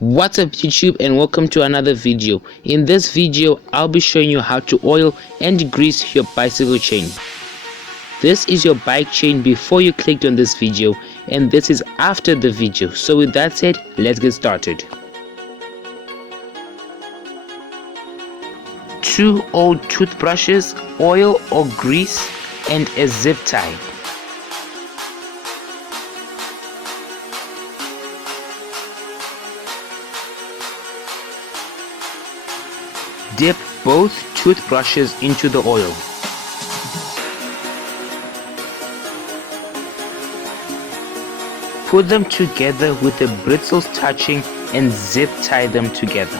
What's up YouTube, and welcome to another video. In this video I'll be showing you how to oil and grease your bicycle chain. This is your bike chain before you clicked on this video, and this is after the video. So with that said, let's get started. 2 old toothbrushes, oil or grease, and a zip tie. Dip both toothbrushes into the oil. Put them together with the bristles touching and zip tie them together.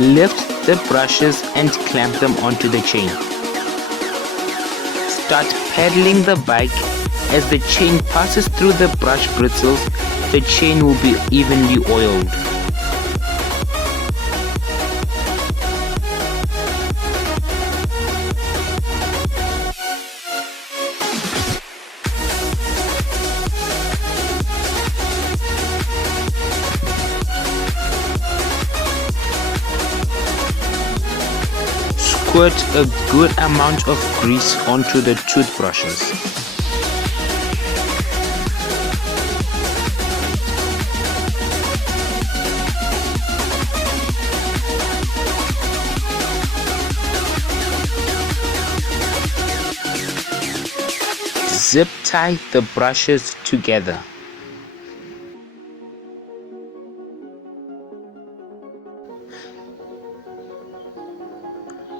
Lift the brushes and clamp them onto the chain. Start pedaling the bike. As the chain passes through the brush bristles, the chain will be evenly oiled. Squirt a good amount of grease onto the toothbrushes. Zip tie the brushes together.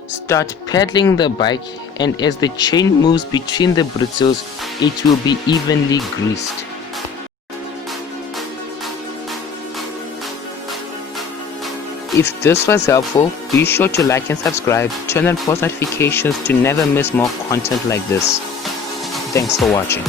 Start pedaling the bike, and as the chain moves between the bristles, it will be evenly greased. If this was helpful, be sure to like and subscribe, turn on post notifications to never miss more content like this. Thanks for watching.